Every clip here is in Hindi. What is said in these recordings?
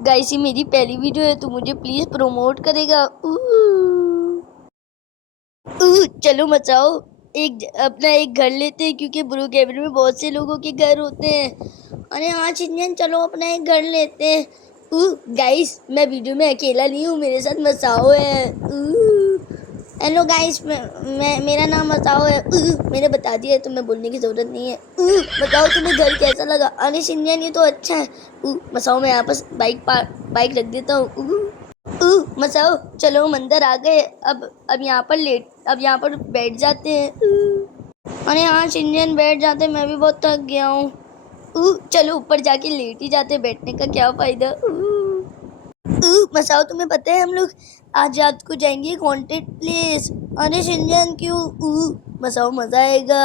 गाइस ये मेरी पहली वीडियो है, तो मुझे प्लीज प्रमोट करेगा। चलो मचाओ, अपना एक घर लेते हैं क्योंकि ब्रू कैबिन में बहुत से लोगों के घर होते हैं। अरे हाँ चिंजन, चलो अपना एक घर लेते हैं। गाइस मैं वीडियो में अकेला नहीं हूँ, मेरे साथ मसाओ है। हेलो गाइस, मेरा नाम मसाओ है। मैंने बता दिया है, तुम्हें बोलने की जरूरत नहीं है। बताओ तुम्हें घर कैसा लगा? अरे चिंजन ये तो अच्छा है। मसाओ मैं यहाँ पर बाइक रख देता हूँ। मसाओ चलो हम अंदर आ गए। अब यहाँ पर बैठ जाते हैं। अरे हाँ शिंजन बैठ जाते, मैं भी बहुत थक गया हूँ। चलो ऊपर जाके लेट ही जाते, बैठने का क्या फायदा। मसाओ तुम्हें पता है हम लोग आज रात को जाएंगे हॉन्टेड प्लेस। अरे शिंजन क्यों? मसाओ मजा आएगा।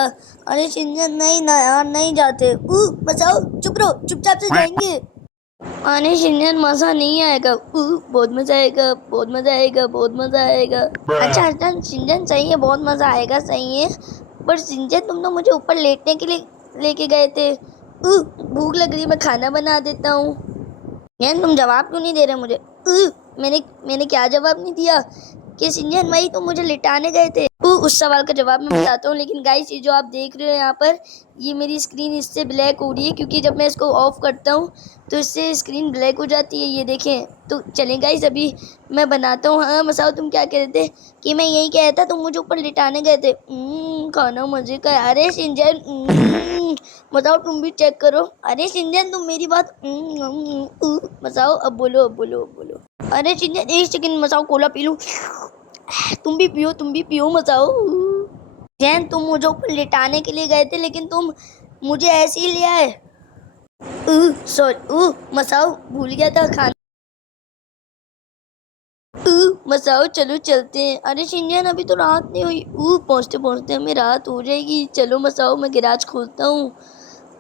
अरे शिंजन नहीं ना यार, नहीं जाते। मसाओ चुप रहो, चुपचाप से जाएंगे। अरे शिंजन मजा नहीं आएगा। बहुत मजा आएगा, बहुत मजा आएगा, बहुत मजा आएगा। अच्छा अच्छा शिंजन सही है, बहुत मजा आएगा, सही है। पर शिंजन तुम तो मुझे ऊपर लेटने के लिए लेके गए थे। भूख लग रही, मैं खाना बना देता हूँ। यार तुम जवाब क्यों नहीं दे रहे मुझे? मैंने क्या जवाब नहीं दिया कि शिंजन भाई तुम मुझे लिटाने गए थे? उस सवाल का जवाब मैं बताता हूँ। लेकिन गाइस ये जो आप देख रहे हो यहाँ पर, ये मेरी स्क्रीन इससे ब्लैक हो रही है क्योंकि जब मैं इसको ऑफ करता हूँ तो इससे स्क्रीन ब्लैक हो जाती है। ये देखें तो चलें गाइस, अभी मैं बनाता हूँ। हाँ मसाओ तुम क्या कह रहे थे? कि मैं यही कह रहा था तुम मुझे ऊपर लिटाने गए थे। खाना मजे का। अरे शिंजन बताओ तुम भी चेक करो। अरे शिंजन तुम मेरी बात मसाओ अब बोलो, अब बोलो, अब बोलो। अरे शिंजन एक सेकंड, मसाओ कोला पी लूं। तुम भी पियो, तुम भी पियो मसाओ। जैन तुम मुझे ऊपर लिटाने के लिए गए थे लेकिन तुम मुझे ऐसे ही ले आए। सॉरी मसाओ भूल गया था खाना। मसाओ चलो चलते हैं। अरे शिंजन अभी तो रात नहीं हुई। पहुँचते पहुँचते हमें रात हो जाएगी। चलो मसाओ मैं गिराज खोलता हूँ।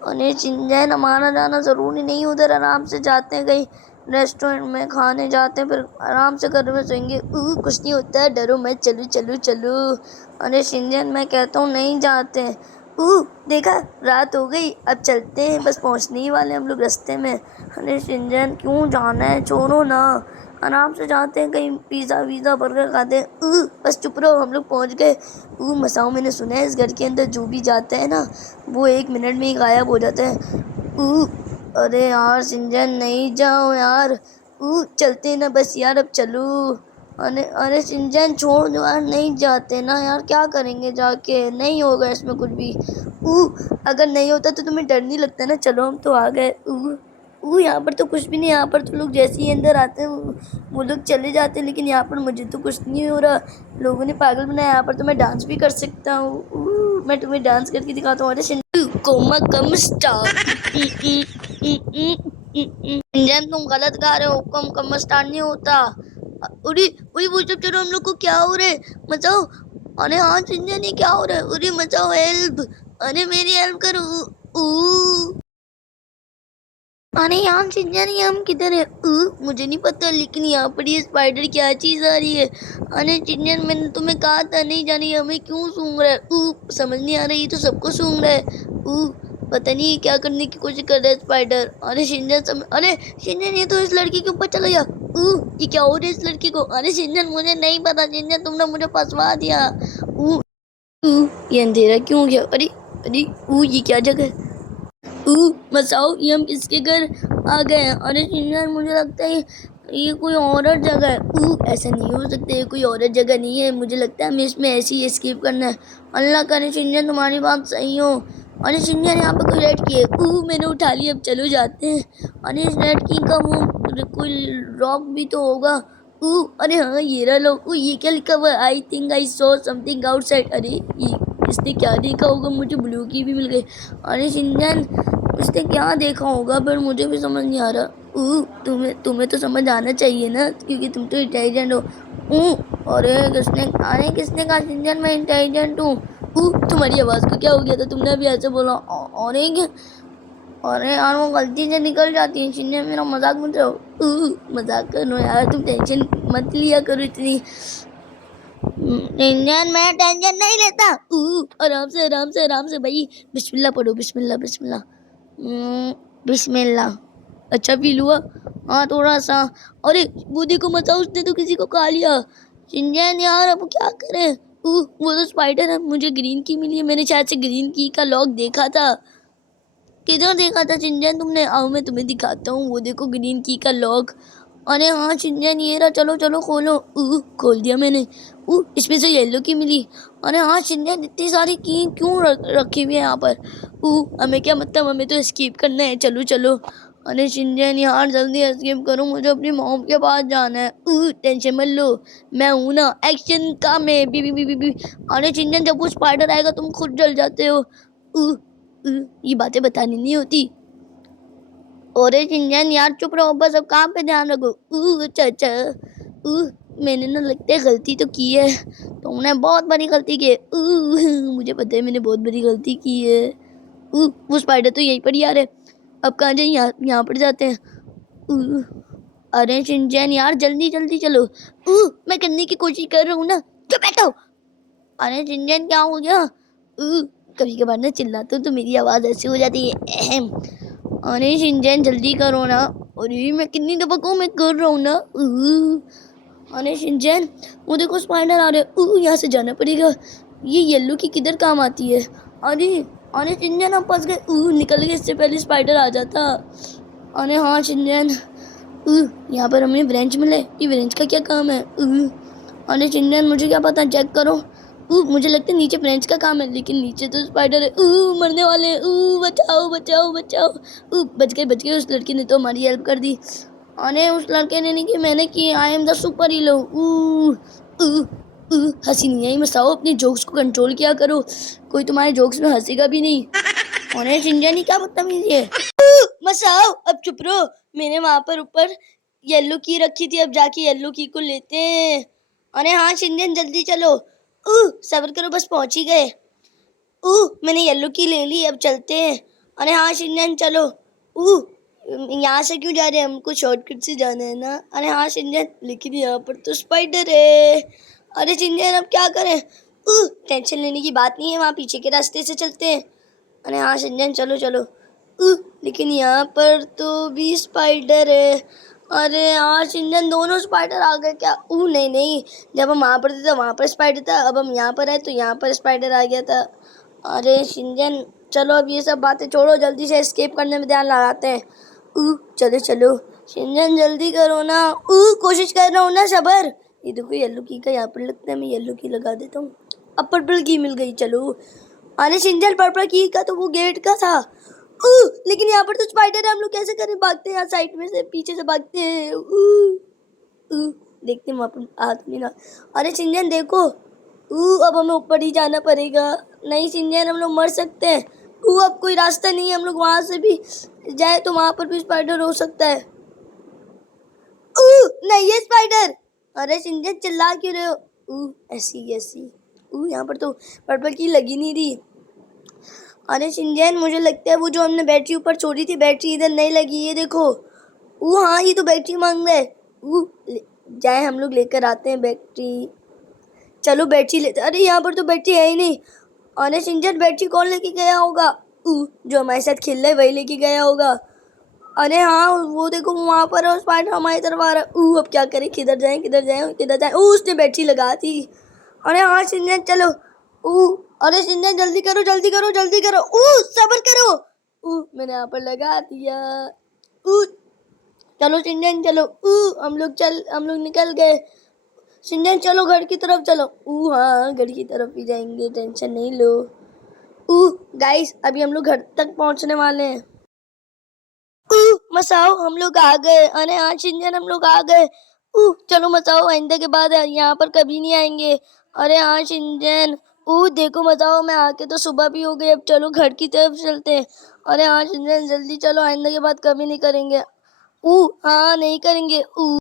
अरे शिंजन हमारा जाना ज़रूरी नहीं, उधर आराम से जाते हैं कहीं रेस्टोरेंट में खाने जाते हैं, फिर आराम से घर में सोएंगे। कुछ नहीं होता है, डरो मत, चलो चलो चलो। अरे शिंजन मैं कहता हूँ नहीं जाते हैं। देखा रात हो गई, अब चलते हैं, बस पहुँचने ही वाले हम लोग रास्ते में। अरे शिंजन क्यों जाना है, छोड़ो ना, आराम से जाते हैं कहीं पिज़्ज़ा वीज़ा बर्गर खाते हैं। बस चुप रहो, हम लोग पहुँच गए। मसाओ मैंने सुना है इस घर के अंदर जो भी जाता है ना वो 1 मिनट में ही गायब हो जाता है। अरे यार शिंजन नहीं जाओ यार। चलते हैं ना बस यार, अब चलो। अरे अरे शिंजन छोड़ दो यार, नहीं जाते ना यार, क्या करेंगे जाके, नहीं होगा इसमें कुछ भी। अगर नहीं होता तो तुम्हें डर नहीं लगता ना? चलो हम तो आ गए। यहाँ पर तो कुछ भी नहीं, यहाँ पर तो लोग जैसे ही अंदर आते हैं वो लोग चले जाते हैं, लेकिन यहाँ पर मुझे तो कुछ नहीं हो रहा, लोगों ने पागल बनाया। यहाँ पर तो मैं डांस भी कर सकता हूँ। मैं तुम्हें डांस करके दिखाता हूँ। अरे कोमा कम स्टार। इंजन तुम गलत गा रहे हो, कम स्टार नहीं होता। उरी उरी वो सब चलो, हम लोग को क्या हो रहा है? मचाओ। अरे हाँ इंजन ये क्या हो रहा है? उरी मचाओ, हेल्प, अरे मेरी हेल्प करो। अरे यार चिंजन ये हम किधर है? मुझे नहीं पता, लेकिन यहाँ पर ये स्पाइडर क्या चीज आ रही है? अरे चिंजन मैंने तुम्हें कहा था नहीं जानी, हमें क्यों सूंघ रहा है? समझ नहीं आ रहा, ये तो सबको सूंघ रहा है। पता नहीं क्या करने की कोशिश कर रहा है स्पाइडर। अरे शिंजन अरे शिंजन ये तो इस लड़की के ऊपर चला गया। ये क्या हो रहा है इस लड़की को? अरे शिंजन मुझे नहीं पता, शिंजन तुमने मुझे फंसवा दिया। ये अंधेरा क्यों गया? अरे अरे ये क्या जगह है? मसाओ ये हम किसके घर आ गए हैं? अरे शिंजन मुझे लगता है ये कोई औरत जगह है। ऐसा नहीं हो सकता, ये कोई औरत जगह नहीं है, मुझे लगता है हमें इसमें ऐसे ही एस्केप करना है। अल्लाह करे शिंजन तुम्हारी बात सही हो। अरे शिंजन यहाँ पे कोई रेड की है। मैंने उठा लिया, अब चलो जाते हैं। अरे इस रेड की का वो कोई रॉक भी तो होगा। अरे हाँ ये रहा लो। ये क्या लिखा हुआ है? I think I saw something outside. अरे ये इसने क्या देखा होगा? मुझे ब्लू की भी मिल गई। अरे शिंजन उसने क्या देखा होगा, पर मुझे भी समझ नहीं आ रहा। तुम्हें तो समझ आना चाहिए ना, क्योंकि तुम तो इंटेलिजेंट हो। अरे किसने कहा शिंजन मैं इंटेलिजेंट हूँ? तुम्हारी आवाज़ को क्या हो गया था? तुमने अभी ऐसे बोला। अरे यार वो गलती से निकल जाती है। शिंजन मेरा मजाक मत रहो। मजाक करो यार, तुम टेंशन मत लिया करो इतनी। शिंजन मैं टेंशन नहीं लेता। आराम से आराम से आराम से भाई, बिस्मिल्लाह पढ़ो, बिस्मिल्लाह बिस्मिल्लाह बिस्मिल्लाह। अच्छा फील हुआ? हाँ थोड़ा सा। अरे वो देखो मचा, उसने तो किसी को खा लिया। शिनचैन यार अब क्या करें? वो तो स्पाइडर है, मुझे ग्रीन की मिली है, मैंने शायद से ग्रीन की का लॉक देखा था। किधर देखा था शिनचैन तुमने? आओ मैं तुम्हें दिखाता हूँ, वो देखो ग्रीन की का लॉक। अरे हाँ शिनचैन ये रहा, चलो चलो खोलो। खोल दिया मैंने। इसमें से येलो की मिली। अरे हाँ शिनचैन इतनी सारी की क्यों रखी हुई है यहाँ पर? हमें क्या मतलब, हमें तो एस्केप करना है, चलो चलो। अरे शिनचैन यार जल्दी एस्केप करो, मुझे अपनी मॉम के पास जाना है। टेंशन मत लो, मैं हूं ना, एक्शन का मैं b b b b b. अरे शिनचैन जब वो स्पाइडर आएगा तुम खुद जल जाते हो। ये बातें बतानी नहीं होती। अरे शिनचैन यार चुप रहो, बस अब काम पे ध्यान रखो। अच्छा अच्छा। मैंने ना लगता है गलती तो की है, तुमने बहुत बड़ी गलती की है। मुझे पता है मैंने बहुत बड़ी गलती की है। वो स्पाइडर तो यहीं पर ही आ रहा है, अब कहाँ जाए? यहाँ पर जाते हैं। अरे शिनचैन यार जल्दी जल्दी चलो। मैं करने की कोशिश कर रहा हूँ ना, चुप बैठो। अरे शिनचैन क्या हो गया? कभी कभार ना चिल्लाता हूँ तो मेरी आवाज ऐसी हो जाती है, अहम। अरे शिनचैन जल्दी करो ना। अरे मैं कितनी दफा कहूँ, मैं कर रहा हूँ ना। अरे शिनचैन वो देखो स्पाइडर आ रहे। यहाँ से जाना पड़ेगा। ये येलो की किधर काम आती है? अरे अरे शिनचैन आप फंस गए। निकल गए, इससे पहले स्पाइडर आ जाता। अरे हाँ शिनचैन, यहाँ पर हमें ब्रेंच मिले, ये ब्रेंच का क्या काम है? अरे शिनचैन मुझे क्या पता, चेक करो। मुझे लगता है नीचे ब्रेंच का काम है, लेकिन नीचे तो स्पाइडर है। मरने वाले हैं। बचाओ बचाओ बचाओ। बच गए, उस लड़की ने तो हमारी हेल्प कर दी। अरे उस लड़के ने नहीं की, मैंने की। I am the super hero. हंसी नहीं आई मसाओ, अपनी जोक्स को कंट्रोल किया करो, कोई तुम्हारे जोक्स में हंसेगा भी नहीं। अरे शिनचैन क्या बदतमीजी है? मसाओ अब चुप रहो, मैंने वहां पर ऊपर येलो की रखी थी, अब जाके येलो की को लेते हैं। अरे हाँ शिनचैन जल्दी चलो। सब्र करो, बस पहुंच ही गए। मैंने येलो की ले ली, अब चलते हैं। अरे हाँ शिनचैन चलो। यहाँ से क्यों जा रहे हैं, हमको शॉर्टकट से जाना है ना। अरे हाँ शिनचैन, लेकिन यहाँ पर तो स्पाइडर है। अरे शिनचैन अब क्या करें? टेंशन लेने की बात नहीं है, वहाँ पीछे के रास्ते से चलते हैं। अरे हाँ शिनचैन चलो चलो। लेकिन यहाँ पर तो भी स्पाइडर है। अरे हाँ शिनचैन दोनों स्पाइडर आ गए क्या? नहीं नहीं, जब हम वहाँ पर थे तो वहाँ पर स्पाइडर था, अब हम यहाँ पर है तो यहाँ पर स्पाइडर आ गया था। अरे शिनचैन चलो अब ये सब बातें छोड़ो, जल्दी से एस्केप करने में ध्यान लगाते हैं। चलो चलो शिनचैन जल्दी करो ना। कोशिश कर रहा हूँ ना, सबर। ये देखो येलो की का यहाँ पर लगता है, मैं येलो की लगा देता हूँ। अब पर्पल की मिल गई, चलो। अरे शिनचैन पर्पल की का तो वो गेट का था। लेकिन यहाँ पर तो स्पाइडर है, हम लोग कैसे करें? भागते हैं यहाँ, साइड में से पीछे से भागते हैं। देखते हैं वहाँ पर हाथ में ना। अरे शिनचैन देखो, अब हमें ऊपर ही जाना पड़ेगा। नहीं शिनचैन हम लोग मर सकते हैं। अब कोई रास्ता नहीं है, हम लोग वहां से भी जाए तो वहां पर भी स्पाइडर हो सकता है। नहीं है स्पाइडर। अरे शिनचैन चिल्ला क्यों रहे हो? ऐसी ऐसी। यहाँ पर तो पर्पल की लगी नहीं रही। अरे शिनचैन मुझे लगता है वो जो हमने बैटरी ऊपर छोड़ी थी, बैटरी इधर नहीं लगी, ये देखो। हाँ ये तो बैटरी मांग रहा है। जाए हम लोग लेकर आते हैं बैटरी। चलो बैटरी लेते। अरे यहाँ पर तो बैटरी है ही नहीं। अरे शिनचैन बैटरी कौन लेके गया होगा? जो हमारे साथ खेल रहा है वही लेके गया होगा। अरे हाँ वो देखो वहाँ पर स्पाइडर हमारी तरफ आ रहा है। अब क्या करें, किधर जाएं किधर जाएं किधर जाएं? उसने बैटरी लगा दी। अरे हाँ शिनचैन चलो। अरे शिनचैन जल्दी करो जल्दी करो जल्दी करो। सब्र करो। मैंने यहाँ पर लगा दिया। चलो शिनचैन चलो। हम लोग निकल गए। शिनचैन चलो घर की तरफ चलो। हाँ घर की तरफ ही जाएंगे, टेंशन नहीं लो। गाइस अभी हम लोग घर तक पहुंचने वाले हैं। मसाओ हम लोग आ गए। अरे हाँ शिनचैन हम लोग आ गए। चलो मसाओ आइंदा के बाद यहाँ पर कभी नहीं आएंगे। अरे हाँ शिनचैन। देखो मसाओ मैं आके तो सुबह भी हो गई, अब चलो घर की तरफ चलते हैं। अरे हाँ शिनचैन जल्दी चलो, आइंदा के बाद कभी नहीं करेंगे। हाँ नहीं करेंगे।